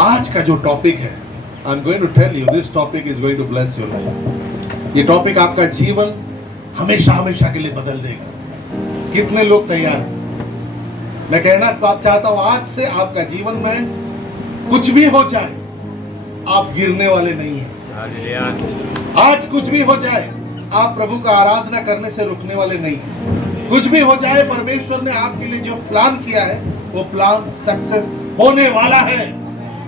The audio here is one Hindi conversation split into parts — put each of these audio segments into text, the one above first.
आज का जो टॉपिक है, I am going to tell you, this topic is going to bless your life. ये टॉपिक आपका जीवन हमेशा हमेशा के लिए बदल देगा। कितने लोग तैयार हैं? मैं कहना चाहता हूं, आज से आपका जीवन में कुछ भी हो जाए, आप गिरने वाले नहीं हैं। आज कुछ भी हो जाए, आप प्रभु का आराधना करने से रुकने वाले नहीं हैं। कुछ भी हो जाए, परमेश्वर ने आपके लिए जो प्लान किया है वो प्लान सक्सेस होने वाला है।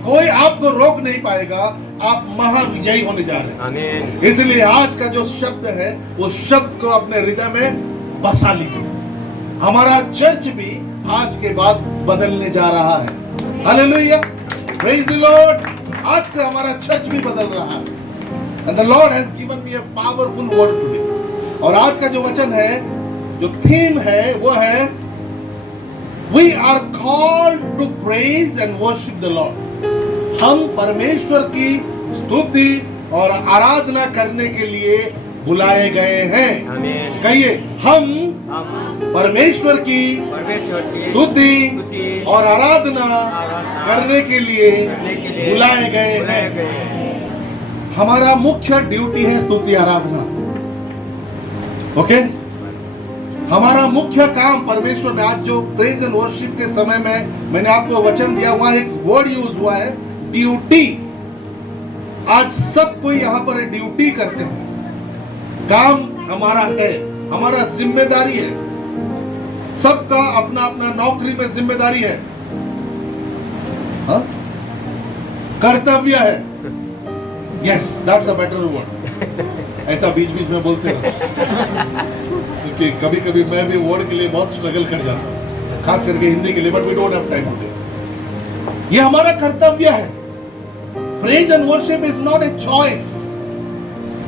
कोई आपको रोक नहीं पाएगा। आप महाविजयी होने जा रहे हैं। आमीन। इसलिए आज का जो शब्द है, उस शब्द को अपने हृदय में बसा लीजिए। हमारा चर्च भी आज के बाद बदलने जा रहा है। Hallelujah, praise the Lord. आज से हमारा चर्च भी बदल रहा है। And the Lord has given me a powerful word today. और आज का जो वचन है, जो थीम है, वो है we are called to praise and worship the Lord. हम परमेश्वर की स्तुति और आराधना करने के लिए बुलाए गए हैं। आमीन। कहिए, हम परमेश्वर की स्तुति और आराधना करने के लिए बुलाए गए हैं। हमारा मुख्य ड्यूटी है स्तुति आराधना। ओके, हमारा मुख्य काम परमेश्वर ने, आज जो प्रेज एंड वर्शिप के समय में मैंने आपको वचन दिया, वहां एक वर्ड यूज हुआ है, ड्यूटी। आज सब कोई यहां पर ड्यूटी करते हैं। काम हमारा है, हमारा जिम्मेदारी है। सबका अपना अपना नौकरी में जिम्मेदारी है, कर्तव्य है। Yes, that's a better word. ऐसा बीच बीच में बोलते हैं, क्योंकि कभी कभी मैं भी वर्ड के लिए बहुत स्ट्रगल कर जाता हूँ, खास करके हिंदी के लिए, but we don't have time today. ये हमारा कर्तव्य है। Praise and worship is not a choice.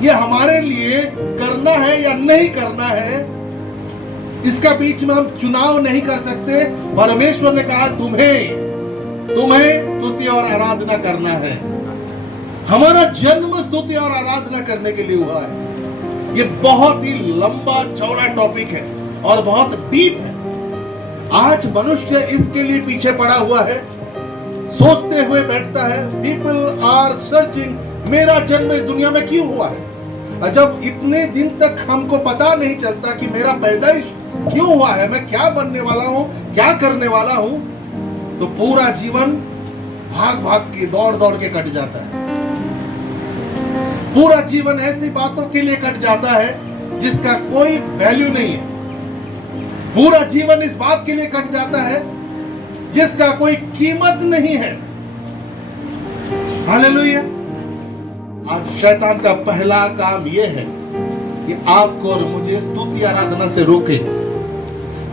ये हमारे लिए करना है या नहीं करना है, इसका बीच में हम चुनाव नहीं कर सकते। परमेश्वर ने कहा तुम्हें स्तुति और आराधना करना है। हमारा जन्म स्तुति और आराधना करने के लिए हुआ है। ये बहुत ही लंबा चौड़ा टॉपिक है और बहुत डीप है। आज मनुष्य इसके लिए पीछे पड़ा हुआ है, सोचते हुए बैठता है। पीपल आर सर्चिंग, मेरा जन्म इस दुनिया में क्यों हुआ है? जब इतने दिन तक हमको पता नहीं चलता कि मेरा पैदाइश क्यों हुआ है, मैं क्या बनने वाला हूं, क्या करने वाला हूं, तो पूरा जीवन भाग भाग के, दौड़ दौड़ के कट जाता है। पूरा जीवन ऐसी बातों के लिए कट जाता है जिसका कोई वैल्यू नहीं है। पूरा जीवन इस बात के लिए कट जाता है जिसका कोई कीमत नहीं है। हालेलुया। आज शैतान का पहला काम यह है कि आपको और मुझे स्तुति आराधना से रोके।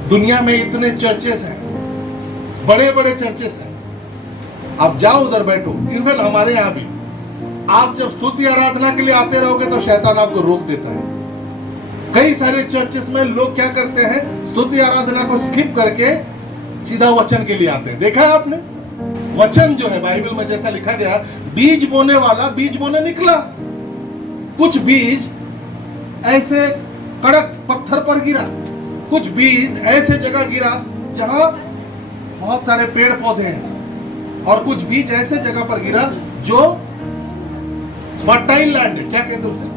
दुनिया में इतने चर्चेस हैं, बड़े बड़े चर्चेस हैं, आप जाओ उधर बैठो। इवन हमारे यहाँ भी आप जब स्तुति आराधना के लिए आते रहोगे तो शैतान आपको रोक देता है। कई सारे चर्चेस में लोग क्या करते हैं, स्तुति आराधना को स्किप करके सीधा वचन के लिए आते हैं। देखा है आपने? वचन जो है बाइबल में जैसा लिखा गया, बीज बोने वाला बीज बोने निकला। कुछ बीज ऐसे कड़क पत्थर पर गिरा, कुछ बीज ऐसे जगह गिरा जहां बहुत सारे पेड़ पौधे हैं, और कुछ बीज ऐसे जगह पर गिरा जो फर्टाइल लैंड है। क्या कहते हैं उसे?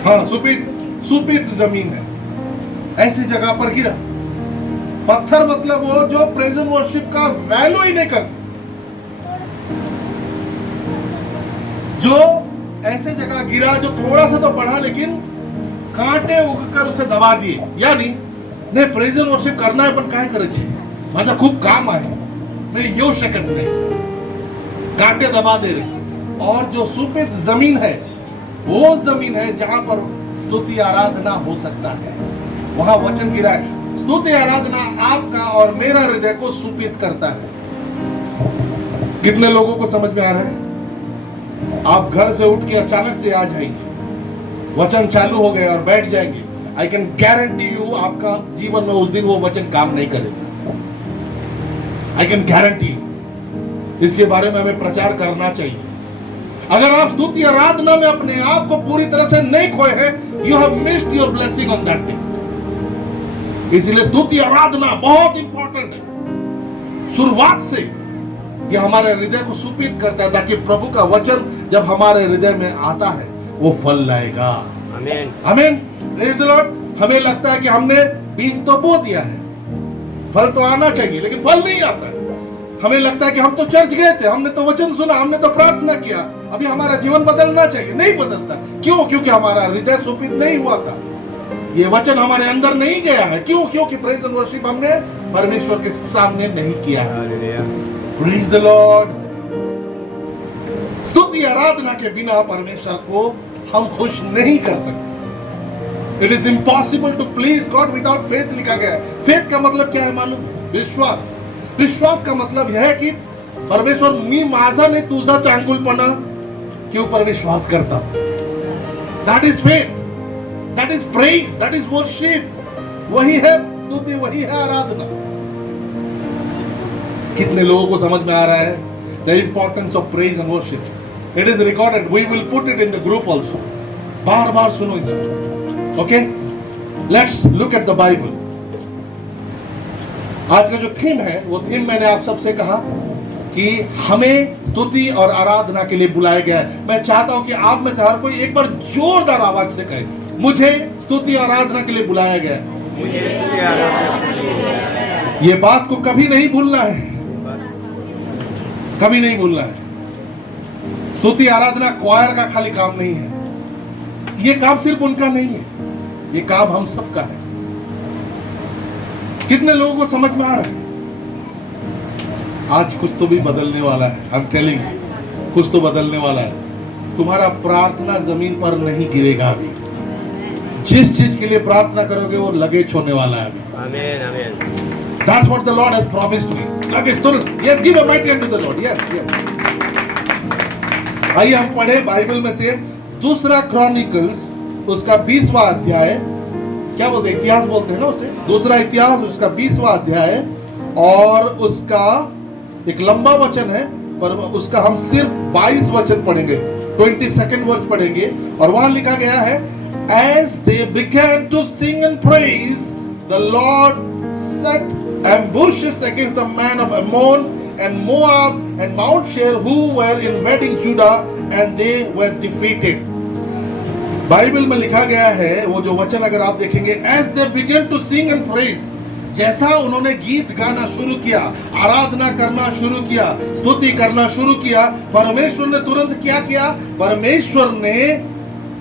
हाँ, सुपीत जमीन है। ऐसी जगह पर गिरा। पत्थर मतलब वो जो प्रेज एंड वर्शिप का वैल्यू ही नहीं करते, जो ऐसे जगह गिरा जो थोड़ा सा तो बढ़ा लेकिन कांटे उगकर उसे दबा दिए। यानी नहीं, प्रेज एंड वर्शिप करना है पण काय करायचे, माझा खूप काम आहे, मैं येऊ शकत नहीं, कांटे दबा दे रहे। और जो सुपीत जमीन है, वो जमीन है जहां पर स्तुति आराधना हो सकता है, वहां वचन गिरा है। स्तुति आराधना आपका और मेरा हृदय को सुपीत करता है। कितने लोगों को समझ में आ रहा है? आप घर से उठ के अचानक से आ जाएंगे, वचन चालू हो गए और बैठ जाएंगे, आई कैन गारंटी यू आपका जीवन में उस दिन वो वचन काम नहीं करेगा। I can guarantee you. इसके बारे में हमें प्रचार करना चाहिए। अगर आप स्तुति आराधना में अपने आप को पूरी तरह से नहीं खोए हैं, you have missed your blessing on that day. इसलिए स्तुति आराधना बहुत इंपॉर्टेंट है। शुरुआत से ये हमारे हृदय को सुपीत करता है, ताकि प्रभु का वचन जब हमारे हृदय में आता है वो फल लाएगा। आमीन। आमीन। Praise the Lord. हमें लगता है कि हमने बीज तो बो दिया है, फल तो आना चाहिए, लेकिन फल नहीं आता है। हमें लगता है कि हम तो चर्च गए थे, हमने तो वचन सुना, हमने तो प्रार्थना किया, अभी हमारा जीवन बदलना चाहिए, नहीं बदलता। क्यों? क्योंकि हमारा हृदय सुपीत नहीं हुआ था, ये वचन हमारे अंदर नहीं गया है। क्यों? क्योंकि प्रेज एंड वर्शिप हमने परमेश्वर के सामने नहीं किया है। हालेलुया। Praise the Lord. स्तुति आराधना के बिना परमेश्वर को हम खुश नहीं कर सकते। It is impossible to please God without faith लिखा गया है। फेथ का मतलब क्या है मालूम? विश्वास। विश्वास का मतलब यह है कि परमेश्वर मी माझा तुझा चांगुलपणा के ऊपर विश्वास करता। That is faith, that is praise, that is worship. वही है स्तुति, वही है आराधना। कितने लोगों को समझ में आ रहा है the importance of praise and worship? It is recorded, we will put it in the group also. बार बार सुनो इसको। Okay, let's look at the Bible. आज का जो थीम है वो थीम मैंने आप सबसे कहा कि हमें स्तुति और आराधना के लिए बुलाया गया है। मैं चाहता हूं कि आप में से हर कोई एक बार जोरदार आवाज से कहे, मुझे स्तुति आराधना के लिए बुलाया गया है। मुझे स्तुति आराधना के लिए बुलाया गया है। ये बात को कभी नहीं भूलना है, कभी नहीं भूलना है। स्तुति आराधना क्वायर का खाली काम नहीं है, ये काम सिर्फ उनका नहीं है, ये काम हम सबका है। कितने लोगों को समझ में आ रहा है? आज कुछ तो भी बदलने वाला है। आई एम टेलिंग, कुछ तो बदलने वाला है। तुम्हारा प्रार्थना जमीन पर नहीं गिरेगा अभी। जिस चीज के लिए प्रार्थना करोगे वो लगेज होने वाला है अभी। आमीन, आमीन। That's what the Lord has promised me. Luggage तुरंत। Yes, give a mighty hand to the Lord. Yes, yes. आइए हम पढ़े बाइबल में से दूसरा क्रॉनिकल्स, उसका 20वां अध्याय। क्या बोलते हैं? इतिहास बोलते हैं ना उसे। दूसरा इतिहास, उसका 20वां अध्याय, और उसका एक लंबा वचन है, पर उसका हम सिर्फ 22 वचन पढ़ेंगे, 22nd वर्स पढ़ेंगे। और वहां लिखा गया है, As they began to sing and praise, the Lord set ambushes against the men of Ammon and Moab and Mount Seir who were invading Judah, and they were defeated. Bible में लिखा गया है, वो जो वचन अगर आप देखेंगे, as they began to sing and praise, जैसा उन्होंने गीत गाना शुरू किया, आराधना करना शुरू किया, स्तुति करना शुरू किया, परमेश्वर ने तुरंत क्या किया? परमेश्वर ने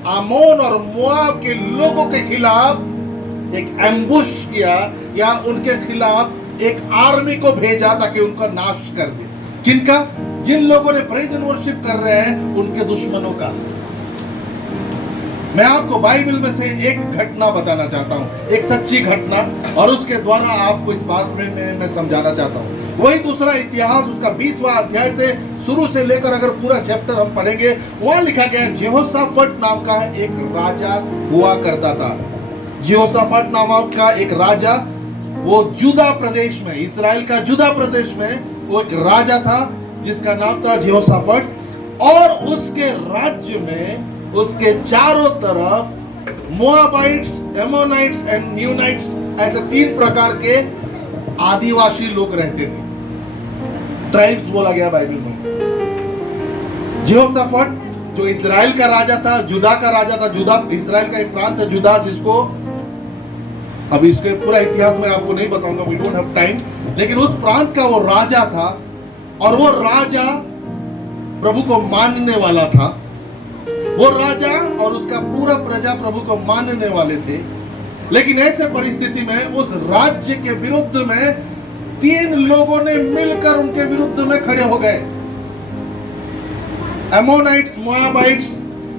आमोन और मोआब के लोगों के खिलाफ एक एम्बुश किया, या उनके खिलाफ एक आर्मी को भेजा ताकि उनका नाश कर दे। किनका? जिन लोगों ने प्रेज एंड वर्शिप कर रहे हैं, उनके दुश्मनों का। मैं आपको बाइबल में से एक घटना बताना चाहता हूं, एक सच्ची घटना, और उसके द्वारा आपको इस बात में मैं समझाना चाहता हूं। वही दूसरा इतिहास, उसका 20वां अध्याय से शुरू से लेकर अगर पूरा चैप्टर हम पढ़ेंगे, वहां लिखा गया है, जेहोशाफट नाम का एक राजा हुआ करता था। जेहोशाफट नाम का एक राजा, वो जुदा प्रदेश में, इसराइल का जुदा प्रदेश में वो एक राजा था जिसका नाम था जेहोशाफट। और उसके राज्य में उसके चारों तरफ मोआबाइट्स, एमोनाइट्स एंड न्यूनाइट्स, ऐसे 3 प्रकार के आदिवासी लोग रहते थे। ट्राइब्स बोला गया बाइबल में। जेहोशाफट जो इस्राएल का राजा था, जुदा का राजा था। जुदा इस्राएल का एक प्रांत है जुदा, जिसको अभी इसके पूरा इतिहास में आपको नहीं बताऊंगा, वी डोंट हैव टाइम, लेकिन उस प्रांत का वो राजा था, और वो राजा प्रभु को मानने वाला था। वो राजा और उसका पूरा प्रजा प्रभु को मानने वाले थे। लेकिन ऐसे परिस्थिति में उस राज्य के विरुद्ध में 3 लोगों ने मिलकर उनके विरुद्ध में खड़े हो गए। एमोनाइट्स, मोआबाइट्स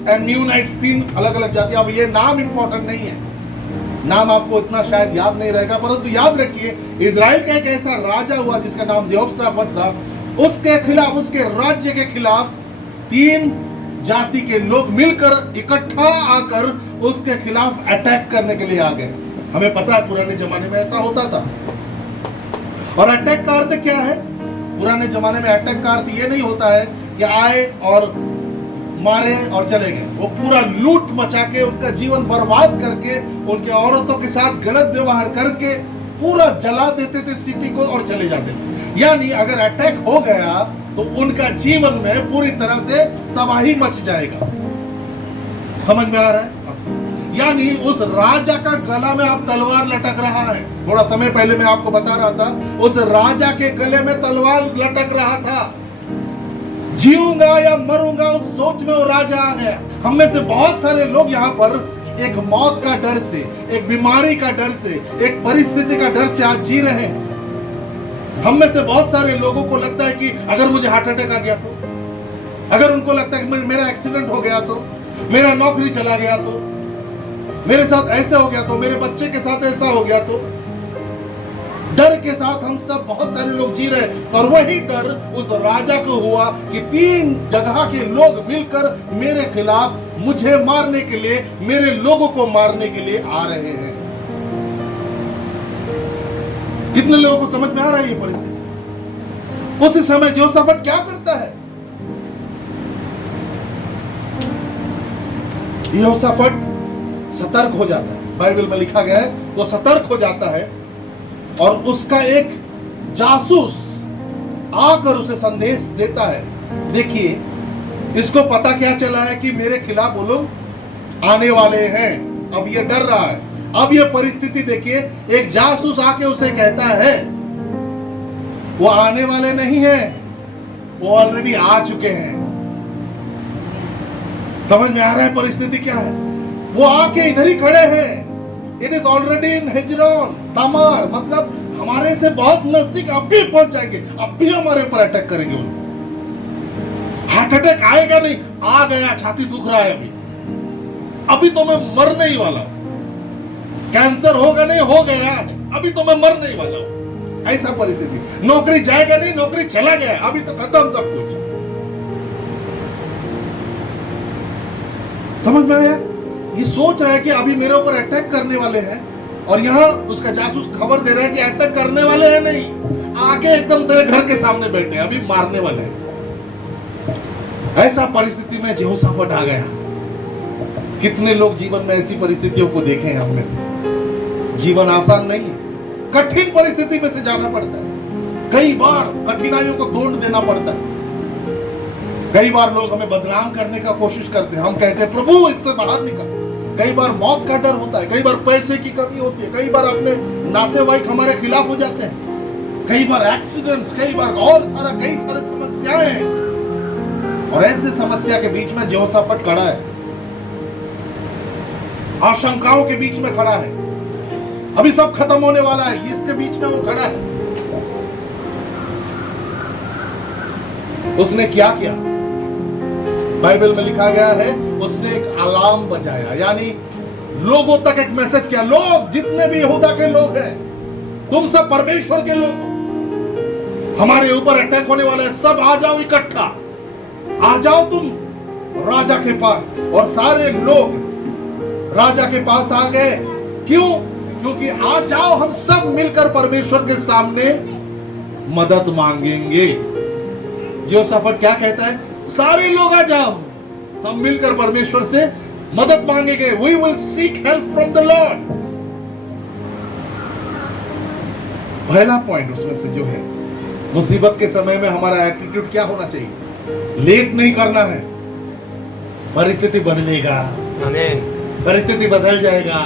एंड न्यूनाइट्स, 3 अलग अलग जाति। अब ये नाम इंपॉर्टेंट नहीं है, नाम आपको इतना शायद याद नहीं रहेगा, परंतु याद रखिए, इजराइल का एक ऐसा राजा हुआ जिसका नाम जेहोशाफट था। उसके खिलाफ, उसके राज्य के खिलाफ 3 जाति के लोग मिलकर इकट्ठा आकर उसके खिलाफ अटैक करने के लिए आ गए। हमें पता है पुराने जमाने में ऐसा होता था। और अटैक का अर्थ क्या है? पुराने जमाने में अटैक का अर्थ ये नहीं होता है कि आए और मारे और चले गए। वो पूरा लूट मचा के, उनका जीवन बर्बाद करके, उनके औरतों के साथ गलत व्यवहार करके पूरा जला देते थे सिटी को और चले जाते थे। यानी अगर अटैक हो गया तो उनका जीवन में पूरी तरह से तबाही मच जाएगा। समझ में आ रहा है? यानी उस राजा का गला में अब तलवार लटक रहा है। थोड़ा समय पहले मैं आपको बता रहा था, उस राजा के गले में तलवार लटक रहा था। जीऊंगा या मरूंगा उस सोच में वो राजा आ गया। हम में से बहुत सारे लोग यहाँ पर एक मौत का डर से, एक बीमारी का डर से, एक परिस्थिति का डर से आज जी रहे हैं। हम में से बहुत सारे लोगों को लगता है कि अगर मुझे हार्ट अटैक आ गया तो, अगर उनको लगता है कि मेरा एक्सीडेंट हो गया तो, मेरा नौकरी चला गया तो, मेरे साथ ऐसा हो गया तो, मेरे बच्चे के साथ ऐसा हो गया तो, डर के साथ हम सब बहुत सारे लोग जी रहे हैं। और वही डर उस राजा को हुआ कि 3 जगह के लोग मिलकर मेरे खिलाफ, मुझे मारने के लिए, मेरे लोगों को मारने के लिए आ रहे हैं। कितने लोगों को समझ में आ रहा है ये परिस्थिति? उस समय यहोशाफाट क्या करता है? यहोशाफाट सतर्क हो जाता है। बाइबल में लिखा गया है वो सतर्क हो जाता है और उसका एक जासूस आकर उसे संदेश देता है। देखिए, इसको पता क्या चला है कि मेरे खिलाफ वो लोग आने वाले हैं। अब ये डर रहा है। अब ये परिस्थिति देखिए, एक जासूस आके उसे कहता है वो आने वाले नहीं है, वो ऑलरेडी आ चुके हैं। समझ में आ रहा है परिस्थिति क्या है? वो आके इधर ही खड़े हैं। It is already in Hezron Tamar, मतलब हमारे से बहुत नजदीक, अब भी पहुंच जाएंगे, अब भी हमारे ऊपर अटैक करेंगे। हार्ट अटैक आएगा नहीं, आ गया, छाती दुख रहा है अभी तो मैं मरने ही वाला हूं। कैंसर होगा नहीं, हो गया है, अभी तो मैं मरने ही वाला हूं। ऐसा परिस्थिति। नौकरी जाएगा नहीं, नौकरी चला गया, अभी तो खत्म सब कुछ। समझ में आया? ये सोच रहा है कि अभी मेरे ऊपर अटैक करने वाले हैं, और यहाँ उसका जासूस खबर दे रहा है कि अटैक करने वाले हैं नहीं, आके एकदम तेरे घर के सामने बैठे हैं, अभी मारने वाले हैं। ऐसा परिस्थिति में यहोशाफाट आ गया। कितने लोग जीवन में ऐसी परिस्थितियों को देखे हैं? हम में से जीवन आसान नहीं है, कठिन परिस्थिति में से जाना पड़ता है। कई बार कठिनाइयों को तोड़ देना पड़ता है। कई बार लोग हमें बदनाम करने का कोशिश करते हैं। हम कहते हैं प्रभु इससे बाहर निकाल। कई बार मौत का डर होता है, कई बार पैसे की कमी होती है, कई बार अपने नातेवाईक हमारे खिलाफ हो जाते हैं, कई बार एक्सीडेंट्स, कई बार और कई सारे समस्याएं हैं। और ऐसे समस्या के बीच में यहोशाफाट खड़ा है, आशंकाओं के बीच में खड़ा है। अभी सब खत्म होने वाला है, इसके बीच में वो खड़ा है। उसने क्या किया? बाइबल में लिखा गया है उसने एक अलार्म बजाया, यानी लोगों तक एक मैसेज किया। लोग, जितने भी यहूदा के लोग हैं, तुम सब परमेश्वर के लोग हो, हमारे ऊपर अटैक होने वाला है, सब आ जाओ इकट्ठा, आ जाओ तुम राजा के पास। और सारे लोग राजा के पास आ गए। क्यों? क्योंकि आ जाओ, हम सब मिलकर परमेश्वर के सामने मदद मांगेंगे। यहोशाफाट क्या कहता है? सारे लोग आ जाओ, हम मिलकर परमेश्वर से मदद मांगेंगे। We will seek help from the Lord। पहला पॉइंट उसमें से जो है, मुसीबत के समय में हमारा एटीट्यूड क्या होना चाहिए? लेट नहीं करना है। परिस्थिति बदलेगा, आमीन। परिस्थिति बदल जाएगा।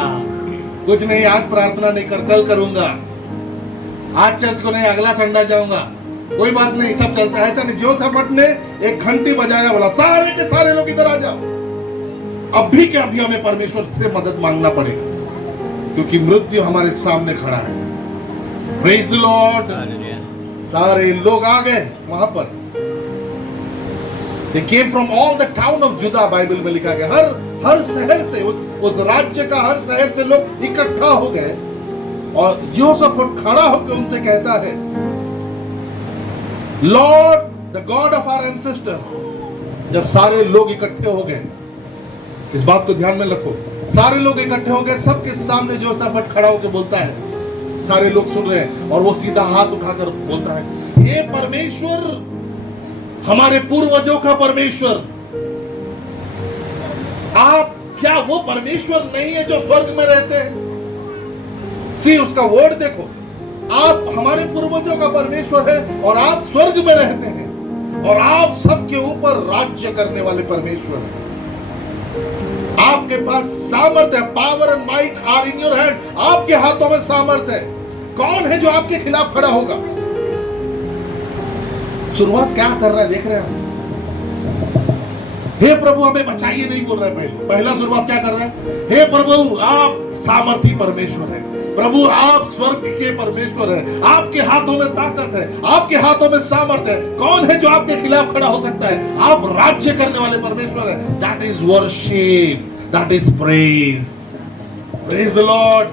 कुछ नहीं, आज प्रार्थना नहीं कर, कल करूंगा, आज चर्च को नहीं, अगला संडे जाऊंगा, कोई बात नहीं, सब चलता है। ऐसा नहीं। यहोशाफाट ने एक घंटी बजाया, बोला सारे के सारे लोग इधर आ जाओ। अभी के अभी हमें परमेश्वर से मदद मांगना पड़ेगा, क्योंकि मृत्यु हमारे सामने खड़ा है। Praise the Lord. सारे लोग आ गए वहां पर। They came from all the town of Judah, Bible में लिखा गया। हर शहर से, उस राज्य का हर शहर से लोग इकट्ठा हो गए। और यहोशाफाट खड़ा होकर उनसे कहता है, Lord the God of our ancestor. जब सारे लोग इकट्ठे हो गए, इस बात को ध्यान में रखो, सारे लोग इकट्ठे हो गए, सबके सामने यहोशाफाट खड़ा होकर बोलता है, सारे लोग सुन रहे हैं, और वो सीधा हाथ उठाकर बोलता है, हे परमेश्वर, हमारे पूर्वजों का परमेश्वर, आप क्या वो परमेश्वर नहीं है जो स्वर्ग में रहते हैं? सी, उसका वर्ड देखो, आप हमारे पूर्वजों का परमेश्वर है और आप स्वर्ग में रहते हैं और आप सबके ऊपर राज्य करने वाले परमेश्वर हैं। आपके पास सामर्थ है, power and might are in your hand. आपके हाथों में सामर्थ है। कौन है जो आपके खिलाफ खड़ा होगा? शुरुआत क्या कर रहा है देख रहे हैं? हे प्रभु हमें बचाइए नहीं बोल रहा है। पहला शुरुआत क्या कर रहा है? हे प्रभु आप सामर्थी परमेश्वर है, प्रभु आप स्वर्ग के परमेश्वर है, आपके हाथों में ताकत है, आपके हाथों में सामर्थ है। कौन है जो आपके खिलाफ खड़ा हो सकता है? आप राज्य करने वाले परमेश्वर है। That is worship, that is praise. Praise the lord.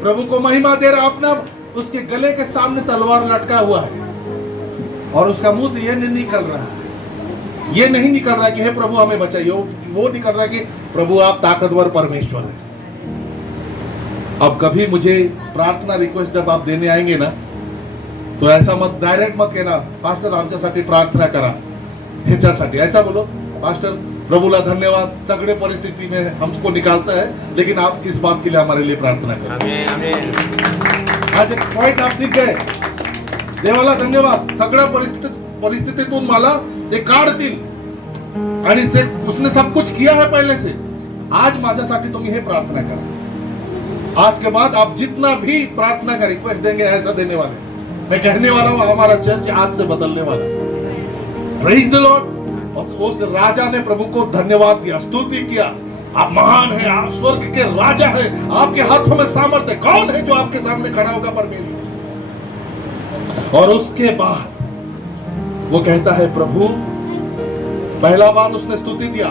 प्रभु को महिमा दे रहा। अपना उसके गले के सामने तलवार लटका हुआ है और उसका मुंह से यह नहीं निकल रहा है, ये नहीं निकल रहा कि हे प्रभु हमें बचाइए। वो निकल रहा कि प्रभु आप ताकतवर परमेश्वर हैं। अब कभी मुझे प्रार्थना रिक्वेस्ट जब आप देने आएंगे ना, तो ऐसा मत डायरेक्ट मत कहना पास्टर आमच्यासाठी प्रार्थना करा, ह्याच्यासाठी ऐसा बोलो, पास्टर प्रभुला धन्यवाद सगळे परिस्थिति में हमको निकालता है, लेकिन आप इस बात के लिए हमारे लिए प्रार्थना करें। आमेन, आमेन। आज एक पॉइंट आप सीख गए। देवाला धन्यवाद, सगळ्या परिस्थितीतून मला ते काढतील आणि ते उसने सब कुछ किया है पहले से। आज माझ्यासाठी तुम्ही हे प्रार्थना करा। आज के बाद आप जितना भी प्रार्थना का रिक्वेस्ट देंगे ऐसा देने वाले। मैं कहने वाला हूं हमारा चर्च आज से बदलने वाला। Praise the Lord. उस राजा ने प्रभु को धन्यवाद दिया, स्तुति किया। आप महान हैं, आप स्वर्ग के राजा हैं, आपके हाथों में सामर्थ्य है। कौन है जो आपके सामने खड़ा होगा? परमेश्वर। और उसके बाद वो कहता है प्रभु, पहला बात उसने स्तुति दिया,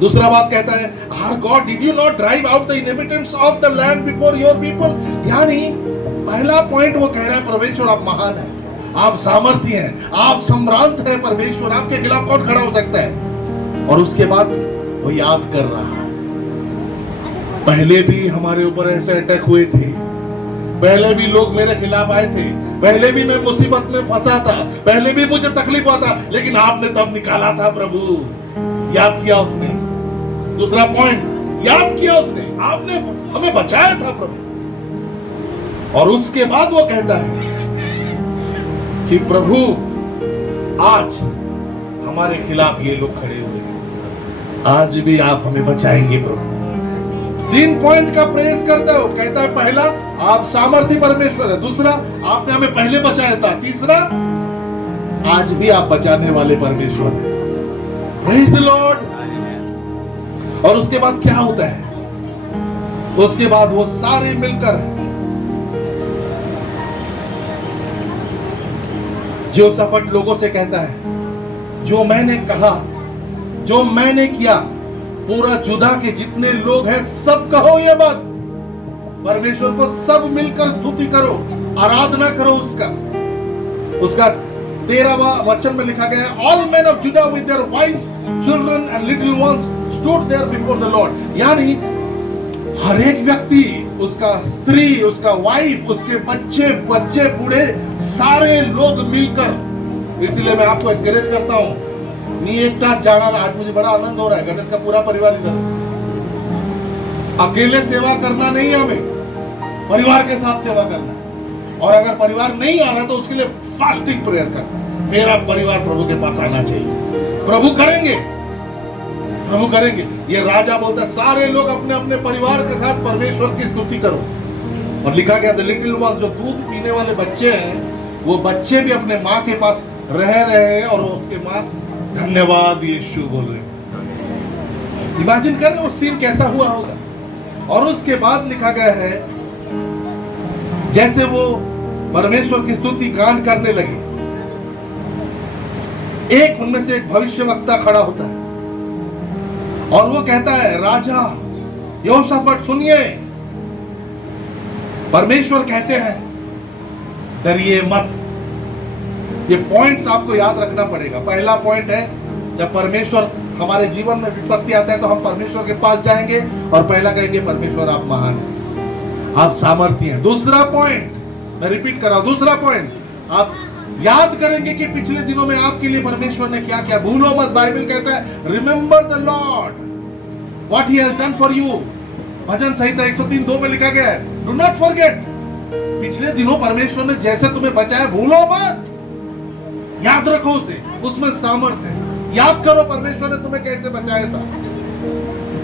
दूसरा बात कहता है our God did you not drive out the inhabitants of the land before your people. यानी पहला पॉइंट वो कह रहा है परमेश्वर आप महान हैं, आप सामर्थी हैं, आप सम्रांत हैं परमेश्वर, आपके खिलाफ कौन खड़ा हो सकता है? और उसके बाद वो याद कर रहा है पहले भी हमारे ऊपर ऐसे अटैक हुए थे, पहले भी लोग मेरे खिलाफ आए थे, पहले भी मैं मुसीबत में फंसा था, पहले भी मुझे तकलीफ हुआ था, लेकिन आपने तब निकाला था प्रभु। याद किया उसने। दूसरा पॉइंट, याद किया उसने, आपने हमें बचाया था प्रभु। और उसके बाद वो कहता है कि प्रभु आज हमारे खिलाफ ये लोग खड़े हुए हैं, आज भी आप हमें बचाएंगे प्रभु। 3 पॉइंट का प्रेस करता है। कहता है पहला आप सामर्थी परमेश्वर है, दूसरा आपने हमें पहले बचाया था, तीसरा आज भी आप बचाने वाले परमेश्वर हैं। Praise the Lord. और उसके बाद क्या होता है? उसके बाद वो सारे मिलकर जेहोशाफाट लोगों से कहता है जो मैंने कहा, जो मैंने किया, पूरा जुदा के जितने लोग हैं सब कहो ये बात। परमेश्वर को सब मिलकर स्तुति करो, आराधना करो उसका 13वां वचन में लिखा गया है all men of Judah with their wives, children and little ones stood there before the Lord. यानी हर एक व्यक्ति, उसका स्त्री, उसका वाइफ, उसके बच्चे बूढ़े, सारे लोग मिलकर। इसलिए मैं आपको एनकरेज करता हूं, मी एकटाच जाणार। आज मुझे बड़ा आनंद हो रहा है, गणेश का पूरा परिवार इधर। अकेले सेवा करना नहीं है, हमें परिवार के साथ सेवा करना है। और अगर परिवार नहीं आ रहा तो उसके लिए फास्टिंग प्रेयर करना। मेरा परिवार प्रभु के पास आना चाहिए। प्रभु करेंगे, प्रभु करेंगे। ये राजा बोलता है सारे लोग अपने अपने परिवार के साथ परमेश्वर की स्तुति करो। और लिखा गया द लिटिल वन, जो दूध पीने वाले बच्चे हैं, वो बच्चे भी अपने माँ के पास रह रहे हैं और उसके माँ धन्यवाद यीशु बोल रहे। इमेजिन कर वो सीन कैसा हुआ होगा। और उसके बाद लिखा गया है जैसे वो परमेश्वर की स्तुति गान करने लगे, एक उनमें से एक भविष्यवक्ता खड़ा होता है और वो कहता है राजा यहोशाफाट सुनिए, परमेश्वर कहते हैं डरिए मत। ये पॉइंट्स आपको याद रखना पड़ेगा। पहला पॉइंट है जब परमेश्वर हमारे जीवन में विपत्ति आता है तो हम परमेश्वर के पास जाएंगे और पहला कहेंगे परमेश्वर आप महान हैं, आप सामर्थी हैं। दूसरा पॉइंट मैं रिपीट कर रहा हूं, दूसरा पॉइंट आप याद करेंगे कि पिछले दिनों में आपके लिए परमेश्वर ने क्या किया। भूलो मत, बाइबल कहता है remember the lord what he has done for you. भजन संहिता 103:2 में लिखा गया है डू नॉट फॉरगेट पिछले दिनों परमेश्वर ने जैसे तुम्हें बचाया भूलो मत, याद रखो उसे, उसमें सामर्थ्य है। याद करो परमेश्वर ने तुम्हें कैसे बचाया था,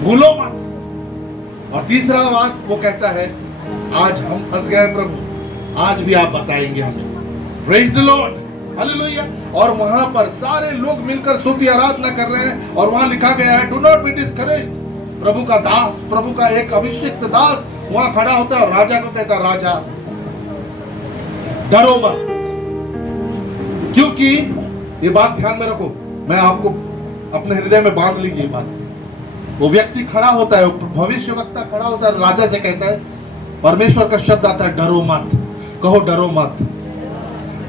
भूलो मत। और तीसरा बात वो कहता है, आज हम फंस गए प्रभु, आज भी आप बताएंगे हमें। Praise the Lord, hallelujah. और वहां पर सारे लोग मिलकर स्तुति आराधना कर रहे हैं, और वहां लिखा गया है, डू नॉट बी डिस्करेज्ड। प्रभु का दास, प्रभु का एक अभिषिक्त दास वहां खड़ा होता है और राजा को कहता है, राजा डरो मत। क्योंकि ये बात ध्यान में रखो, मैं आपको अपने हृदय में बांध लीजिए बात। वो व्यक्ति खड़ा होता है, भविष्यवक्ता खड़ा होता है, राजा से कहता है, परमेश्वर का शब्द आता है, डरो मत। कहो डरो मत,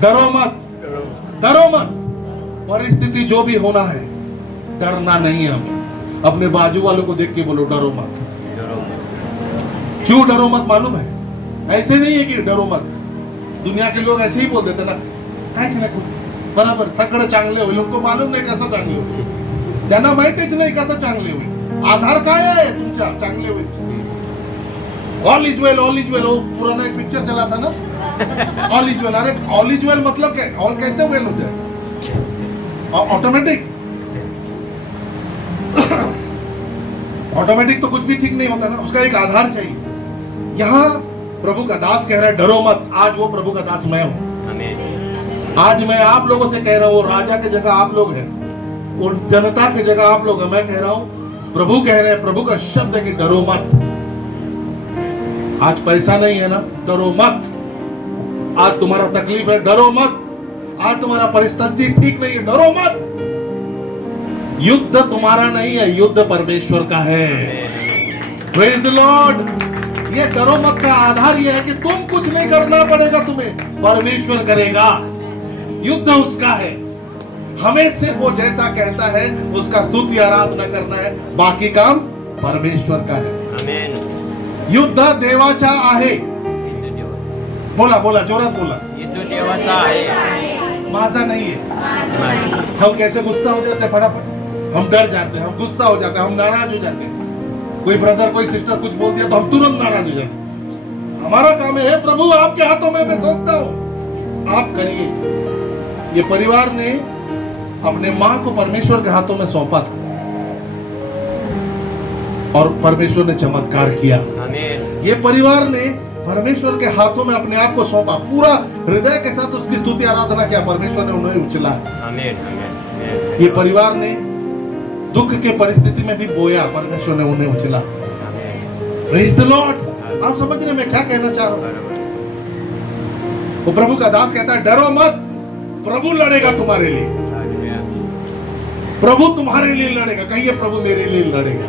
डरो मत, डरो मत। परिस्थिति जो भी होना है, डरना नहीं है हमें। अपने बाजू वालों को देख के बोलो, डरो मत। क्यों डरो मत मालूम है? ऐसे नहीं है कि डरो मत। दुनिया के लोग ऐसे ही बोल देते ना, बराबर सगळं चांगले होईल, लोक मालूम नाही कसं चांगले होईल, त्यांना माहितीच नाही कसं चांगले होईल। आधार काय आहे तुमच्या चांगले होईल? All is well, all is well. वो पुराना एक पिक्चर चला था ना, ऑल इज वेल। अरे ऑल इज वेल मतलब क्या? ऑल कैसे वेल हो जाए? ऑटोमेटिक ऑटोमेटिक तो कुछ भी ठीक नहीं होता ना, उसका एक आधार चाहिए। यहाँ प्रभु का दास कह रहा है, डरो मत। आज वो प्रभु का दास मैं हूं। आज मैं आप लोगों से कह रहा हूं, राजा की जगह आप लोग हैं, और जनता की जगह आप लोग हैं। मैं कह रहा हूं, प्रभु कह रहे हैं, प्रभु का शब्द है कि डरो मत। आज पैसा नहीं है ना, डरो मत। आज तुम्हारा तकलीफ है, डरो मत। आज तुम्हारा परिस्थिति ठीक नहीं है, डरो मत। युद्ध तुम्हारा नहीं है, युद्ध परमेश्वर का है। Praise the Lord. ये डरो मत का आधार ये है कि तुम कुछ नहीं करना पड़ेगा, तुम्हें परमेश्वर करेगा। युद्ध उसका है, हमें सिर्फ वो जैसा कहता है उसका स्तुति आराधना करना है, बाकी काम परमेश्वर का है। आमेन। युद्ध देवाचा आहे। बोला बोला, जोरात बोला। युद्ध देवाचा आहे, माझा नहीं है। हम कैसे गुस्सा हो जाते हैं फटाफट, हम डर जाते हैं, हम गुस्सा हो जाते हैं, हम नाराज हो जाते हैं। कोई ब्रदर कोई सिस्टर कुछ बोल दिया तो हम तुरंत नाराज हो जाते हैं। हमारा काम है, प्रभु आपके हाथों में मैं सौंपता हूं, आप करिए। ये परिवार ने अपने मां को परमेश्वर के हाथों में सौंपा था, और परमेश्वर ने चमत्कार किया। आमीन। ये परिवार ने परमेश्वर के हाथों में अपने आप को सौंपा, पूरा हृदय के साथ उसकी स्तुति आराधना किया, परमेश्वर ने उन्हें उचला। आमीन। ये परिवार ने दुख के परिस्थिति में भी बोया, परमेश्वर ने उन्हें उचला। Praise the Lord. आप समझ रहे मैं क्या कहना चाह रहा हूं? वो प्रभु का दास कहता है, डरो मत, प्रभु लड़ेगा तुम्हारे लिए। प्रभु तुम्हारे लिए लड़ेगा। कहिए, प्रभु मेरे लिए लड़ेगा।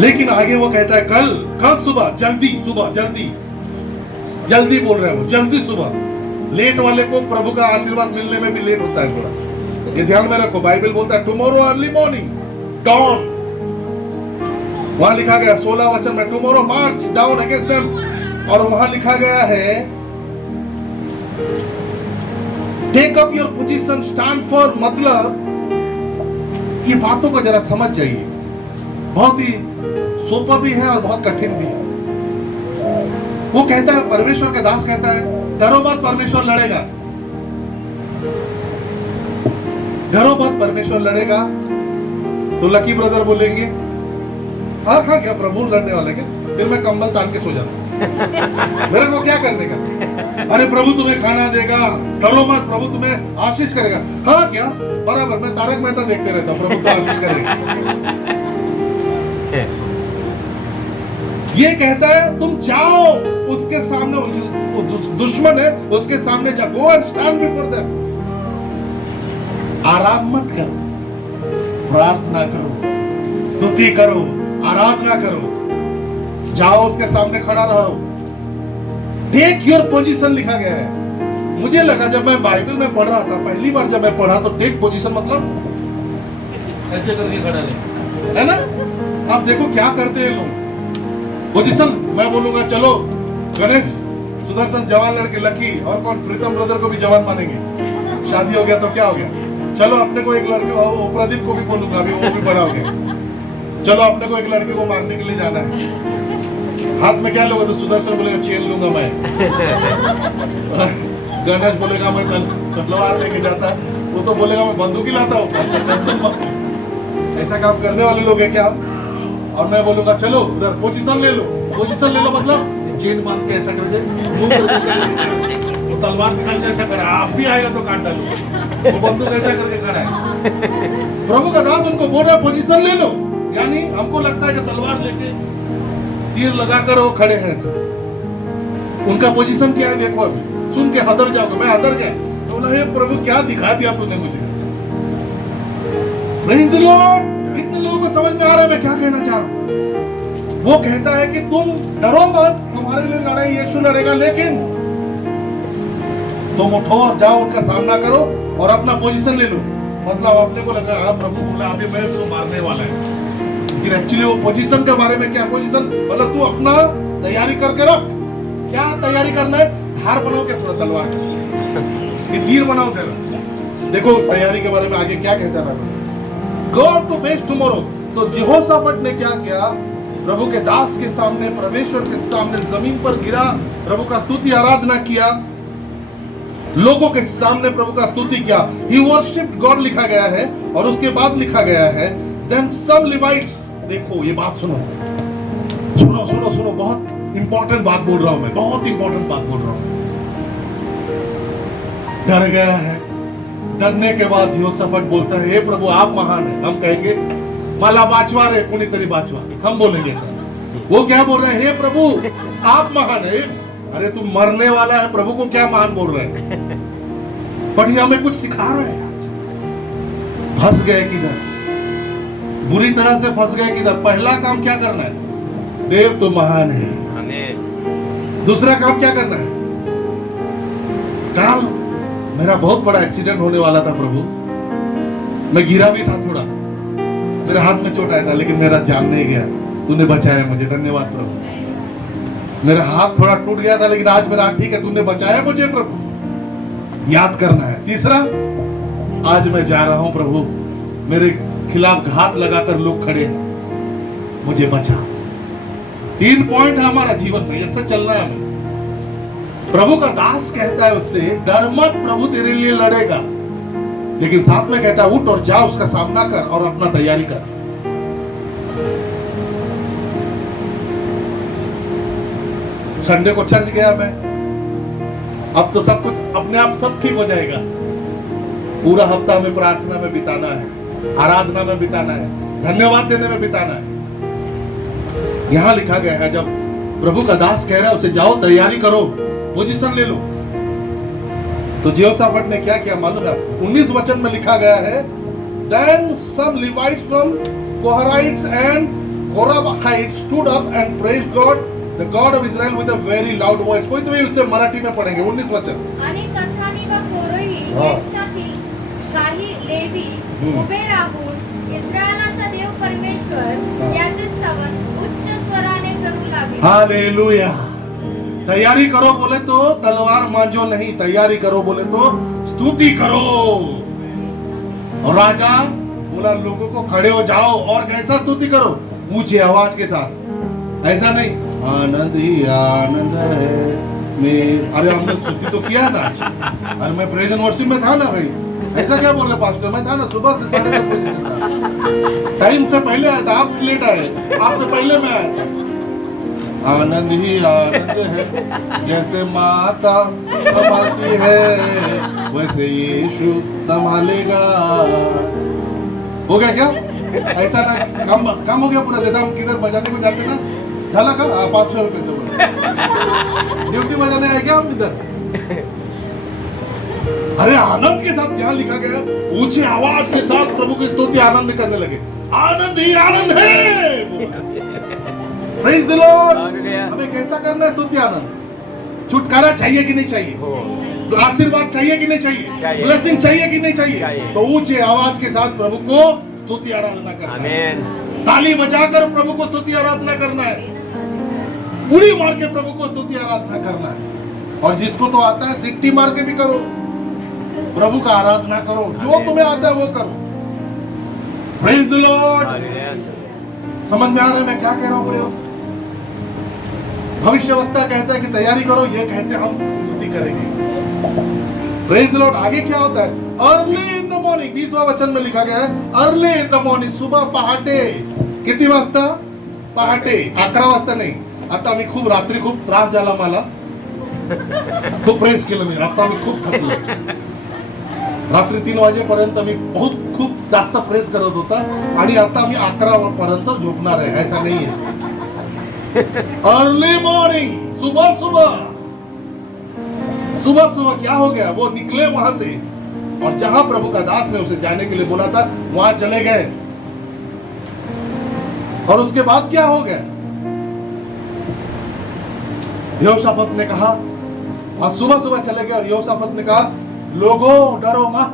लेकिन आगे वो कहता है, कल सुबह जल्दी, सुबह जल्दी, जल्दी बोल रहे हैं वो, जल्दी सुबह। लेट वाले को प्रभु का आशीर्वाद मिलने में भी लेट होता है थोड़ा, ये ध्यान में रखो। बाइबल बोलता है टुमारो अर्ली मॉर्निंग डॉन। वहां लिखा गया 16 वचन में, tomorrow march down against them. और वहां लिखा गया है, take up your position, stand for. मतलब ये बातों को जरा समझ जाइए, बहुत ही सोपा भी है और बहुत कठिन भी है। वो कहता है, परमेश्वर का दास कहता है, डरो मत, परमेश्वर लड़ेगा। डरो मत, परमेश्वर लड़ेगा। तो लकी ब्रदर बोलेंगे, हाँ हाँ क्या प्रभु लड़ने वाले क्या? फिर मैं कंबल तान के सो जाता मेरे को क्या करने का? अरे प्रभु तुम्हें खाना देगा, डरो मत, प्रभु तुम्हें आशीष करेगा। हाँ क्या? बराबर, मैं तारक मेहता देखते रहता हूँ, प्रभु तो आशीष करेगा। ये कहता है, तुम जाओ उसके सामने, दुश्मन है उसके सामने जाओ, go and stand before them. आराम मत करो, प्रार्थना करो, स्तुति करो, आराधना करो, जाओ उसके सामने खड़ा रहो। टेक योर पोजीशन लिखा गया है। मुझे लगा जब मैं बाइबल में पढ़ रहा था, पहली बार जब मैं पढ़ा, तो टेक पोजीशन मतलब ऐसे करके खड़ा रहे, है ना? आप देखो क्या करते हैं लोग। पोजीशन, मैं बोलूंगा चलो गणेश, सुदर्शन जवान लड़के, लकी और कौन, प्रीतम ब्रदर को भी जवान मानेंगे। शादी हो गया तो क्या हो गया, चलो अपने को एक लड़के, प्रदीप को भी बोलूंगा, अभी वो भी बड़ा हो गया, चलो अपने को एक लड़के को मारने के लिए जाना है। हाथ में क्या लोगे? तो सुदर्शन बोलेगा चेन लूंगा मैं। गणेश बोलेगा मैं तलवार लेके जाता, वो तो बोलेगा मैं बंदूक ही लाता हूँ। ऐसा काम करने वाले लोग हैं क्या हम? और मैं बोलूंगा चलो उधर पोजीशन ले लो। पोजीशन ले लो मतलब चेन बांध के ऐसा कर दे, वो तलवार निकाल के ऐसा करा, आप भी आएगा तो काट डालो। वो बंदूक ऐसा करके खड़ा है। प्रभु का दास उनको बोल रहा है पोजीशन ले लो, यानी हमको लगता है कि तलवार लेके तीर लगाकर वो खड़े हैं सब। उनका पोजीशन क्या है देखो, अभी सुन के हदर जाओगे। मैं हदर गया तो बोला हे प्रभु क्या दिखा दिया तूने मुझे। Praise the Lord. कितने लोगों को समझ में आ रहा है मैं क्या कहना चाह रहा हूं? वो कहता है कि तुम डरो मत, तुम्हारे लिए लड़ाई यीशु लड़ेगा, लेकिन तुम उठो और जाओ, उनका सामना करो और अपना पोजीशन ले लो। मतलब अपने को लगा हाँ प्रभु बोला अभी मैं उसको मारने वाला है, लेकिन एक्चुअली वो पोजीशन के बारे में क्या पोजीशन, मतलब तू अपना तैयारी करके रख। क्या तैयारी करना है? धार बनाओ के थोड़ा तलवार कि तीर बनाओ तेरा। देखो तैयारी के बारे में आगे क्या कहता है, गॉड टू फेस टुमारो। तो यहोशाफाट ने क्या किया? प्रभु के दास के सामने, परमेश्वर के सामने जमीन पर गिरा, प्रभु का स्तुति आराधना किया, लोगों के सामने प्रभु का स्तुति किया। ही वर्शिप्ड गॉड लिखा गया है और उसके बाद लिखा गया है देन सम लिवाइट्स। देखो ये बात सुनो सुनो सुनो सुनो, बहुत इंपॉर्टेंट बात बोल रहा हूं मैं, बहुत इंपॉर्टेंट बात बोल रहा हूं। डर गया है, डरने के बाद यहोशाफाट बोलता है हे प्रभु आप महान है। हम कहेंगे माला बाचवा रे कोनी तेरी बाचवा, हम बोलेंगे सर। वो क्या बोल रहा है? हे प्रभु आप महान है। अरे तू मरने वाला है, प्रभु को क्या महान बोल रहे हैं? बट ये हमें कुछ सिखा रहा है। फंस गए किधर? बुरी तरह से फंस गए किधर? पहला काम क्या करना है? देव तो महान है। दूसरा काम क्या करना है? कल मेरा बहुत बड़ा एक्सीडेंट होने वाला था प्रभु, मैं गिरा भी था थोड़ा, मेरे हाथ में चोट आया था, लेकिन मेरा जान नहीं गया, तूने बचाया मुझे, धन्यवाद प्रभु। मेरा हाथ थोड़ा टूट गया था, लेकिन आज मेरा हाथ ठीक है, तूने बचाया मुझे प्रभु। याद करना है। तीसरा, आज मैं जा रहा हूं प्रभु, मेरे खिलाफ घात लगाकर लोग खड़े हैं, मुझे बचा। 3 पॉइंट है हमारा जीवन में, ऐसा चलना है हमें। प्रभु का दास कहता है उससे डर मत, प्रभु तेरे लिए लड़ेगा, लेकिन साथ में कहता है उठ और जा, उसका सामना कर और अपना तैयारी कर। संडे को चर्च गया मैं, अब तो सब कुछ अपने आप सब ठीक हो जाएगा। पूरा हफ्ता हमें प्रार्थना में बिताना है, आराधना में बिताना है, धन्यवाद देने में बिताना है। यहां लिखा गया है जब प्रभु का दास कह रहा है उसे जाओ तैयारी करो, पोजीशन ले लो, तो यहोशाफाट ने क्या किया मालूम है? 19 वचन में लिखा गया है then some Levites from Kohathites and Korahites stood up and praised God the God of Israel with a very loud voice. कोई तो भी उससे मराठी में पढ़ेंगे 19 वचन। आणि कथानी व कोरही यांच्यातील काही लेवी उभे राहून इस्रायलाचा देव परमेश्वर याचे स्तवन उच्च स्वराने करू लागले। हालेलुया। तैयारी करो बोले तो तलवार मांझो नहीं, तैयारी करो बोले तो स्तुति करो। और राजा बोला लोगों को खड़े हो जाओ और कैसा स्तुति करो? ऊंची आवाज के साथ, ऐसा नहीं आनंद ही आनंद है में। अरे हमने स्तुति तो किया था, अरे मैं प्रेज एंड वर्शिप में था ना भाई, ऐसा क्या बोल रहे पास्टर? मैं था ना, सुबह से 10:30 बजे था, टाइम से पहले आया था, आप लेट आए, आपसे पहले मैं आया था। आनंद ही आनंद है, जैसे माता संभालती है वैसे यीशु संभालेगा। हो गया क्या? ऐसा ना काम हो गया पूरा, जैसा हम किधर बजाने को जाते ना, झाला का 500 रुपए दो, ड्यूटी बजाने आए क्या हम इधर? अरे आनंद के साथ क्या लिखा गया? ऊंची आवाज के साथ प्रभु की स्तुति आनंद करने लगे। आनंद ही आनंद है। Praise the Lord. हमें कैसा करना है स्तुति आनंद? छुटकारा चाहिए कि नहीं चाहिए? तो आशीर्वाद चाहिए कि नहीं चाहिए? ब्लेसिंग चाहिए कि नहीं चाहिए? तो ऊंचे आवाज के साथ प्रभु को स्तुति आराधना करना है। ताली बजाकर प्रभु को स्तुति आराधना करना है, उड़ी मार के प्रभु को स्तुति आराधना करना है। और जिसको तो आता है सिट्टी मार के भी करो, प्रभु का आराधना करो, जो तुम्हें आता है वो करो। Praise the Lord. समझ में आ रहा है मैं क्या कह रहा हूं? भविष्यवक्ता कहता है कि तैयारी करो, ये कहते हम स्तुति करेंगे। Praise the Lord. आगे क्या होता है? अर्ली इन द मॉर्निंग, 20वां वचन में लिखा गया है अर्ली इन द मॉर्निंग, सुबह पहाटे। किती वाजता? पहाटे, 11 वाजता नाही. आता आम्ही खूप रात्री खूप त्रास झाला मला, खूप प्रेस केलं मी. आता आम्ही खूप थकलो. रात्री 3 वाजेपर्यंत मी खूप जास्त प्रेस करत होता आणि आता आम्ही 11 पर्यंत झोपणार आहे. ऐसा नहीं है. अर्ली मॉर्निंग, सुबह सुबह क्या हो गया? वो निकले वहां से और जहां प्रभु का दास ने उसे जाने के लिए बोला था वहां चले गए. और उसके बाद क्या हो गया? यहोशाफात ने कहा, और सुबह सुबह चले गए और यहोशाफात ने कहा लोगों डरो मत.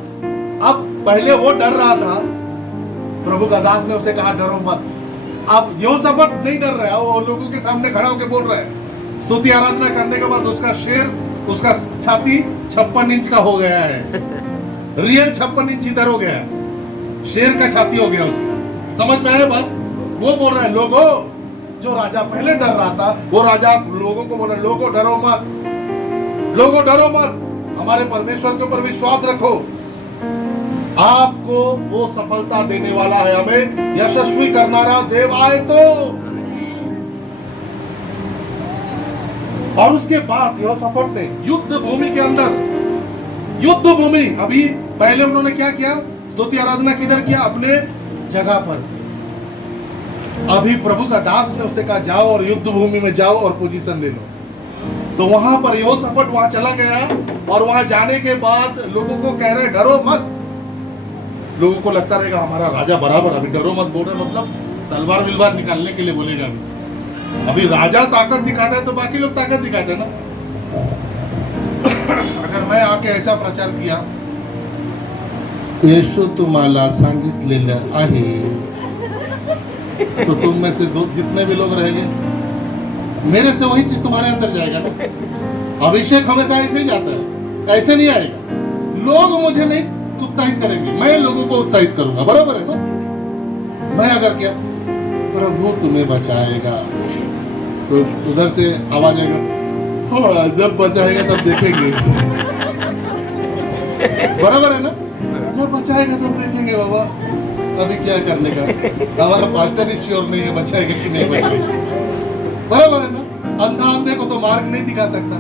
अब पहले वो डर रहा था, प्रभु का दास ने उसे कहा डरो मत. अब यहोशाफात नहीं डर रहा है, वो लोगों के सामने खड़ा होकर बोल रहा है. स्तुति आराधना करने के बाद उसका शेर, उसका छाती 56 इंच का हो गया है. रियल 56 इंच इधर हो गया है, शेर का छाती हो गया उसका. समझ में आया बात? वो बोल रहा है लोगों, जो राजा पहले डर रहा था वो राजा लोगों को बोल रहा है लोगों डरो मत, लोगों डरो मत, हमारे परमेश्वर के ऊपर विश्वास रखो, आपको वो सफलता देने वाला है. हमें यशस्वी करनारा देव आए तो. और उसके बाद यहोशाफात ने युद्ध भूमि के अंदर, युद्ध भूमि, अभी पहले उन्होंने क्या किया? स्तुति आराधना किधर किया? अपने जगह पर. अभी प्रभु का दास ने उसे कहा जाओ और युद्ध भूमि में जाओ और पोजीशन ले लो. तो वहां पर यहोशाफात वहां चला गया और वहां जाने के बाद लोगों को कह रहे डरो मत. लोगों को लगता रहेगा हमारा राजा बराबर, अभी डरो मत बोल रहे मतलब तलवार विलवार निकालने के लिए बोलेगा. अभी राजा ताकत दिखाता है तो बाकी लोग ताकत दिखाते हैं ना. अगर मैं आके ऐसा प्रचार किया, येशू तुम्हाला सांगितलेलं आहे, तो तुम में से जितने भी लोग रहेंगे मेरे से वही चीज तुम्हारे अंदर जाएगा ना. अभिषेक हमेशा ऐसे ही जाता है, ऐसे नहीं आएगा. लोग मुझे नहीं उत्साहित करेंगे, मैं लोगों को उत्साहित करूंगा. बराबर है ना? मैं अगर क्या प्रभु तुम्हें बचाएगा तो उधर से आवाज आएगा हाँ, जब बचाएगा तब देखेंगे. बराबर है ना? जब बचाएगा तब देखेंगे. बाबा अभी क्या करने का, हमारा पास्टर श्योर नहीं है बचाएगा कि नहीं बचाएगा. बराबर है ना? अंधा अंधे को तो मार्ग नहीं दिखा सकता.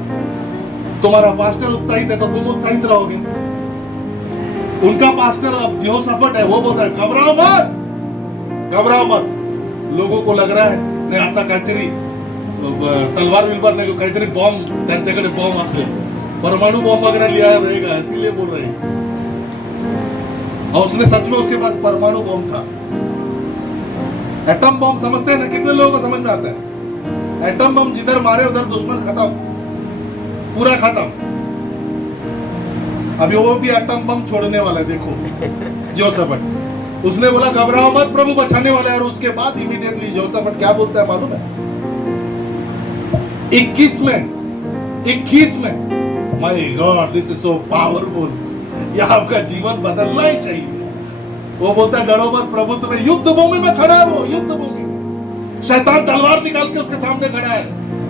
तुम्हारा पास्टर उत्साहित है तो तुम उत्साहित रहोगे. उनका पास्टर अब यहोशाफात है, वो बोलता है घबराओ मत, घबराओ मत. लोगों को लग रहा है नाही आता काहीतरी तलवार विलवार नाही, काहीतरी बॉम्ब, त्यांच्याकडे बॉम्ब असले, परमाणु बॉम्ब वगैरह लिया रहेगा, इसीलिए बोल रहे हैं. और उसने सच में उसके पास परमाणु बॉम्ब था. एटम बॉम्ब समझते हैं ना? कितने लोगों को समझ में आता है? एटम बम जिधर मारे उधर दुश्मन खत्म, पूरा खत्म. अभी वो भी एटम बम छोड़ने वाला है. देखो यहोशाफात, उसने बोला घबराओ मत, प्रभु बचाने वाला है. और उसके बाद इमीडिएटली यहोशाफात क्या बोलता है मालूम है? 21 में my God this is so powerful, ये आपका जीवन बदलना ही चाहिए. वो बोलता है डरो मत, प्रभु तुम्हें युद्ध भूमि में खड़ा है. वो युद्ध भूमि में शैतान तलवार निकाल के उसके सामने खड़ा है,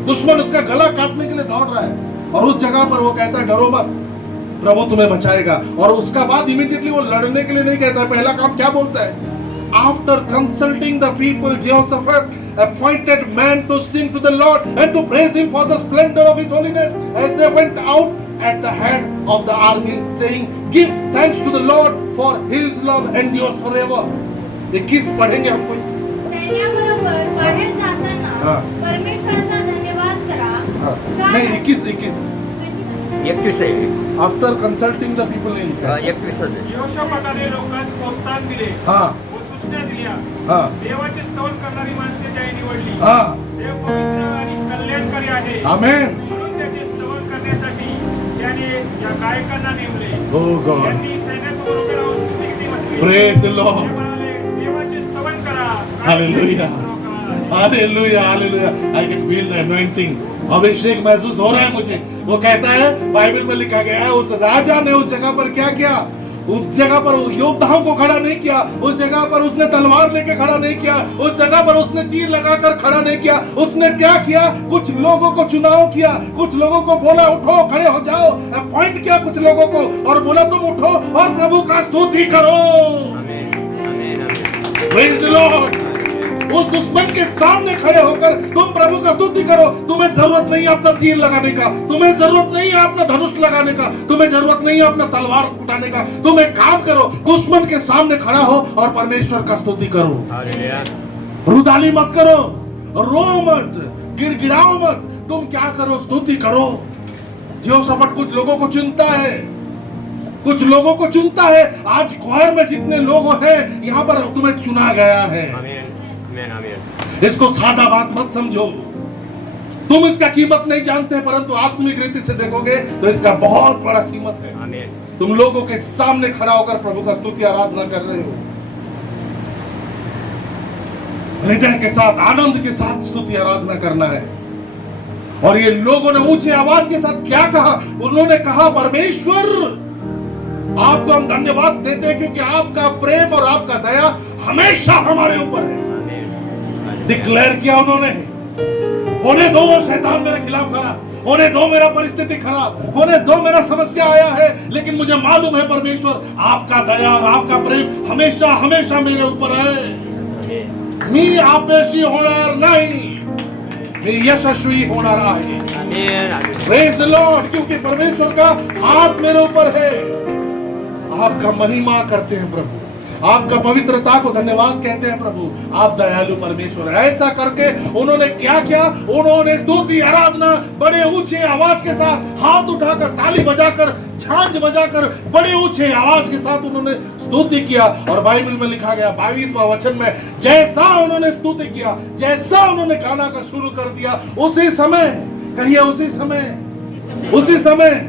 दुश्मन उसका गला काटने के लिए दौड़ रहा है. और उस जगह पर वो कहता है डरो मत, प्रभु तुम्हें बचाएगा. और उसका बाद इमीडिएटली वो लड़ने के लिए नहीं कहता है. पहला काम क्या बोलता है? After consulting the people, यहोशाफात appointed men to sing to the Lord and to praise him for the splendor of his holiness as they went out at the head of the army saying give thanks to the Lord for his love endures forever. 21 पढ़ेंगे हम कोई? सैन्याबरोबर बाहेर जाताना परमेश्वराचा धन्यवाद करा. नहीं 21 31 आहे. After consulting the people in 31 आहे. यहोशाफाताने लोकांस प्रोत्साहन दिले हाँ व सूचना दिल्या. हाँ देवाचे स्तवन करणारी माणसे त्याने निवडली. हाँ देव पवित्र आणि कल्याणकारी आहे, आमेन. म्हणून त्याचे स्तवन करण्यासाठी त्याने या गायकांना नेमले. Oh God, त्यांनी सैन्यासमोर उभे राहून स्तुती म्हटली. praise the ते Lord. म्हणाले देवाचे स्तवन करा. Hallelujah. Hallelujah hallelujah. I can feel the anointing. अभिषेक महसूस हो रहा है मुझे. वो कहता है बाइबल में लिखा गया है उस राजा ने उस जगह पर क्या किया? उस जगह पर योद्धाओं को खड़ा नहीं किया, उस जगह पर उसने तलवार लेके खड़ा नहीं किया, उस जगह पर उसने तीर लगाकर खड़ा नहीं किया। उसने क्या किया? कुछ लोगों को चुनाव किया, कुछ लोगों को बोला उठो खड़े हो जाओ, अपॉइंट किया कुछ लोगों को और बोला तुम उठो और प्रभु का स्तुति करो। आमीन आमीन आमीन। Praise the Lord. उस दुश्मन के सामने खड़े होकर तुम प्रभु का स्तुति करो। तुम्हें जरूरत नहीं है अपना तीर लगाने का, तुम्हें जरूरत नहीं है अपना धनुष लगाने का, तुम्हें जरूरत नहीं है अपना तलवार उठाने का। तुम एक काम करो, दुश्मन के सामने खड़ा हो और परमेश्वर का स्तुति करो। हालेलुया। रुदाली मत करो, रो मत, गिड़गिड़ाओ मत। तुम क्या करो? स्तुति करो। यहोशापात कुछ लोगों को चुनता है, कुछ लोगों को चुनता है। आज ख्वार में जितने लोग हैं यहाँ पर तुम्हें चुना गया है। आमीन आमीन आमीन। इसको सादा बात मत समझो। तुम इसका कीमत नहीं जानते, परंतु आत्मिक रीति से देखोगे तो इसका बहुत बड़ा कीमत है। आमीन। तुम लोगों के सामने खड़ा होकर प्रभु का स्तुति आराधना कर रहे हो। हृदय के साथ, आनंद के साथ स्तुति आराधना करना है। और ये लोगों ने ऊंचे आवाज के साथ क्या कहा? उन्होंने कहा परमेश्वर आपको हम धन्यवाद देते हैं क्योंकि आपका प्रेम और आपका दया हमेशा हमारे ऊपर है। डिक्लेयर किया उन्होंने। होने दो वो शैतान मेरे खिलाफ खड़ा, होने दो मेरा परिस्थिति खराब, होने दो मेरा समस्या आया है, लेकिन मुझे मालूम है परमेश्वर आपका दया और आपका प्रेम हमेशा हमेशा मेरे ऊपर है। मी अपयशी होणार नाही, मी यशस्वी होणार आहे। आमीन आमीन। Praise the Lord. क्योंकि परमेश्वर का हाथ मेरे ऊपर है। आपका महिमा करते हैं प्रभु, आपका पवित्रता को धन्यवाद कहते हैं प्रभु। आप दयालु परमेश्वर। ऐसा करके उन्होंने क्या किया? उन्होंने स्तुति आराधना बड़े ऊंचे आवाज के साथ, हाथ उठाकर, ताली बजाकर, झांझ बजाकर, बड़े ऊंचे आवाज के साथ उन्होंने स्तुति किया। और बाइबल में लिखा गया 22वां वचन में, जैसा उन्होंने स्तुति किया, जैसा उन्होंने गाना का शुरू कर दिया, उसी समय, कहिए उसी समय, उसी समय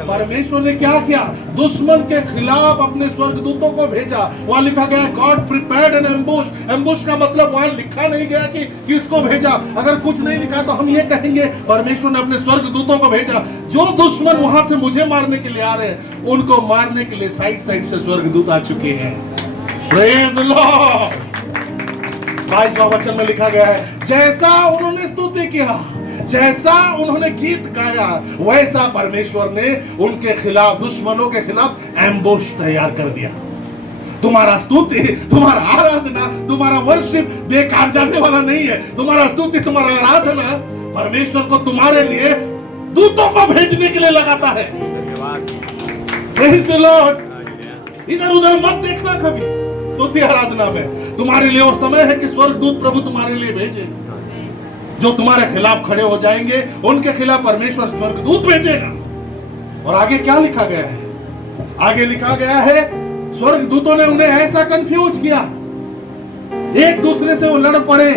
परमेश्वर ने क्या किया? दुश्मन के खिलाफ अपने स्वर्गदूतों को भेजा। वहां लिखा गया God prepared N ambush. Ambush का मतलब वहां लिखा नहीं गया कि किसको भेजा। अगर कुछ नहीं लिखा तो हम ये कहेंगे परमेश्वर ने अपने स्वर्गदूतों को भेजा। जो दुश्मन वहां से मुझे मारने के लिए आ रहे हैं, उनको मारने के लिए साइड साइड से स्वर्गदूत आ चुके हैं। Praise the Lord. 22वां वचन में लिखा गया है, जैसा उन्होंने स्तुति किया, जैसा उन्होंने गीत गाया, वैसा परमेश्वर ने उनके खिलाफ, दुश्मनों के खिलाफ एम्बुश तैयार कर दिया। तुम्हारा स्तुति, तुम्हारा आराधना, तुम्हारा वर्शिप बेकार जाने वाला नहीं है। तुम्हारा स्तुति, तुम्हारा आराधना परमेश्वर को तुम्हारे लिए दूतों को भेजने के लिए लगाता है। धन्यवाद। Praise the Lord. इधर उधर मत देखना कभी स्तुति आराधना में। तुम्हारे लिए और समय है कि स्वर्गदूत प्रभु तुम्हारे लिए भेजे। जो तुम्हारे खिलाफ खड़े हो जाएंगे, उनके खिलाफ परमेश्वर स्वर्गदूत भेजेगा। और आगे क्या लिखा गया है? आगे लिखा गया है, स्वर्गदूतों ने उन्हें ऐसा कंफ्यूज किया, एक दूसरे से वो लड़ पड़े,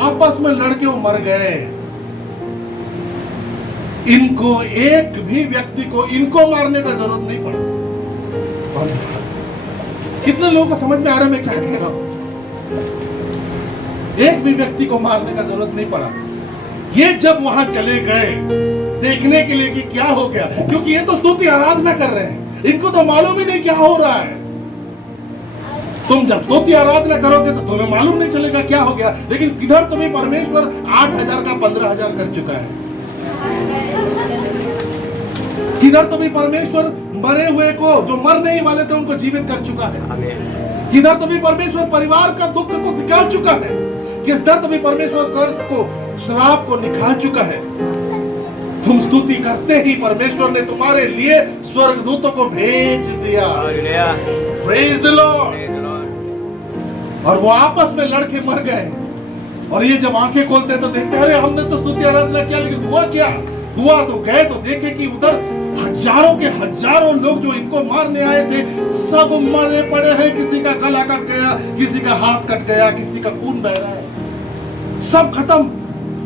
आपस में लड़के वो मर गए। इनको, एक भी व्यक्ति को इनको मारने का जरूरत नहीं पड़ा। कितने लोगों को समझ में आ रहा है मैं क्या कह रहा हूं? एक भी व्यक्ति को मारने का जरूरत नहीं पड़ा। ये जब वहां चले गए देखने के लिए कि क्या हो गया, क्योंकि ये तो स्तुति आराधना कर रहे हैं, इनको तो मालूम ही नहीं क्या हो रहा है। तुम जब स्तुति आराधना करोगे तो तुम्हें मालूम नहीं चलेगा क्या हो गया। लेकिन किधर तुम्हें परमेश्वर 8,000 का 15,000 कर चुका है। किधर तुम्हें परमेश्वर मरे हुए को, जो मर नहीं वाले थे, उनको जीवित कर चुका है। आमीन। किधर तुम्हें परमेश्वर परिवार का दुख को निकाल चुका है। किधर तुम्हें परमेश्वर कर्ज को, श्राप को निकाल चुका है। तुम स्तुति करते ही परमेश्वर ने तुम्हारे लिए स्वर्गदूतों को भेज दिया। Hallelujah. Praise the Lord. Praise the Lord. और वो आपस में लड़के मर गए। और ये जब आंखें खोलते हैं तो देखते हैं, अरे हमने तो स्तुति आराधना किया, लेकिन हुआ क्या? हुआ तो गए तो देखे कि उधर हजारों के हजारों लोग जो इनको मारने आए थे, सब मरे पड़े हैं। किसी का गला कट गया, किसी का हाथ कट गया, किसी का खून बह रहा है, सब खत्म।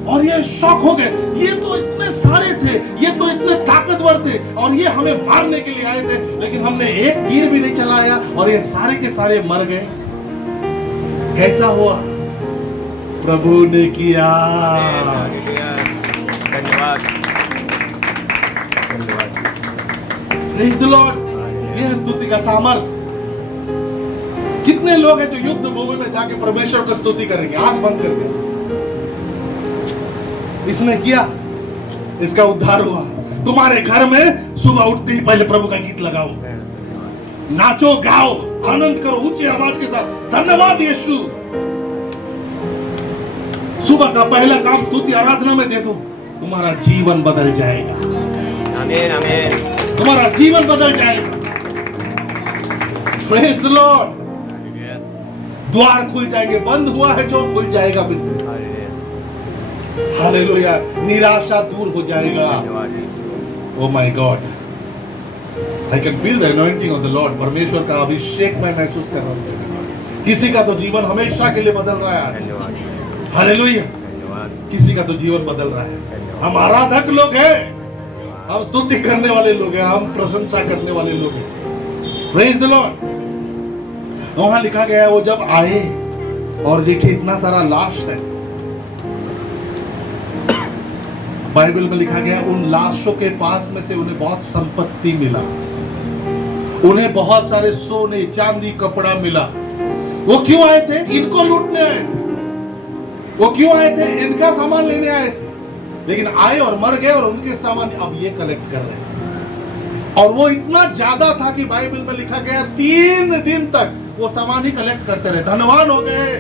और ये शॉक हो गए, ये तो इतने सारे थे, ये तो इतने ताकतवर थे, और ये हमें मारने के लिए आए थे, लेकिन हमने एक तीर भी नहीं चलाया और ये सारे के सारे मर गए। कैसा हुआ? प्रभु ने किया। हालेलुया। धन्यवाद। धन्यवाद। Praise the Lord. यह है स्तुति का सामर्थ। कितने लोग हैं जो युद्ध भूमि में जाके परमेश्वर को स्तुति करेंगे आंख बंद करके? इसने किया, इसका उद्धार हुआ। तुम्हारे घर में सुबह उठते ही पहले प्रभु का गीत लगाओ, नाचो, गाओ, आनंद करो ऊंची आवाज के साथ, धन्यवाद यीशु। सुबह का पहला काम स्तुति आराधना में दे दो, तुम्हारा जीवन बदल जाएगा। आमीन आमीन। तुम्हारा जीवन बदल जाएगा। Praise the Lord. हालेलुया द्वार खुल जाएंगे, बंद हुआ है जो खुल जाएगा फिर से। हालेलुया। हालेलुया। निराशा दूर हो जाएगा। धन्यवाद यीशु। Oh my god, I can feel the anointing of the lord. परमेश्वर का अभिषेक मैं महसूस कर रहा हूं। किसी का तो जीवन हमेशा के लिए बदल रहा है आज। धन्यवाद हालेलुया। धन्यवाद किसी का तो जीवन बदल रहा है। हम आराधक लोग हैं, हम स्तुति करने वाले लोग हैं, हम प्रशंसा करने वाले लोग हैं। Praise the Lord. वहां लिखा गया है वो जब आए और देखिए इतना सारा लाश है। बाइबल में लिखा गया है उन लाशों के पास में से उन्हें बहुत संपत्ति मिला, उन्हें बहुत सारे सोने चांदी कपड़ा मिला। वो क्यों आए थे? इनको लूटने आए थे। वो क्यों आए थे? इनका सामान लेने आए थे। लेकिन आए और मर गए और उनके सामान अब ये कलेक्ट कर रहे हैं। और वो इतना ज्यादा था कि बाइबल में लिखा गया 3 दिन तक वो सामान ही कलेक्ट करते रहे, धनवान हो गए।